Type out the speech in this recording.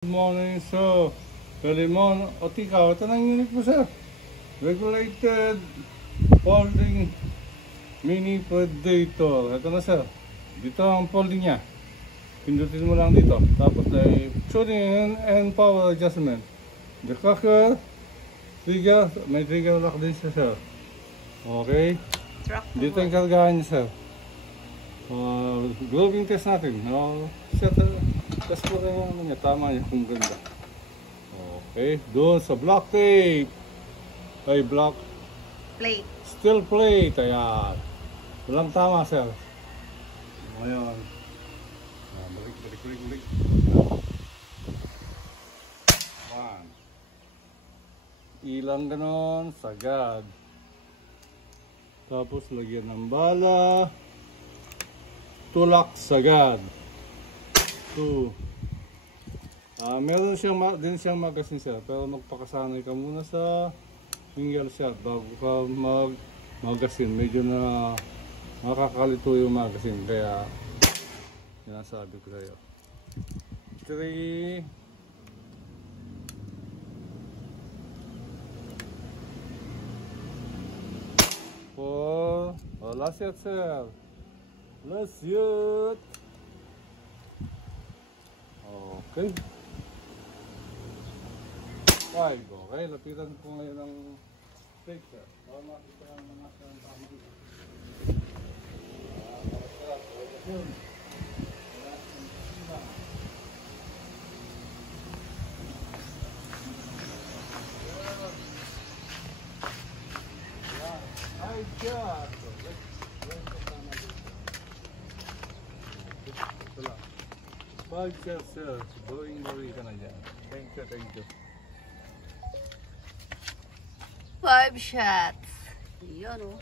Good morning, sir. Kalimon, o tikaw, ito na yung unit mo, sir. Regulated folding mini predator. Ito na, sir. Dito ang folding niya. Pindutin mo lang dito. Tapos ay tuning and power adjustment. The cocker, trigger, may trigger lock din siya, sir. Okay. Dito yung kargahan niya, sir. Gloving test natin. Test ko rin yung ano niya. Tama niya kung ganda. Okay. Doon sa block tape. Ay, block Plate. steel plate. Ayan. Walang tama, sir. Ngayon. Balik. One. Ilang ganon. Sagad. Tapos lagyan ng bala. Tulak sagad. 2. Meron din siyang magazine, sir, pero magpakasanay ka muna sa single shot bago ka magazine. Medyo na makakalito yung magazine, kaya sinasabi ko sa'yo. 3. Last shot, sir. Last shot. Okay. 5. Okay, lapitan ko ngayon ng steak, sir. Para makita ang mga tama dito. Ay, God! Ito lang. 5 shots, sir. Blowing ka na dyan. Thank you. 5 shots. Yan, oh.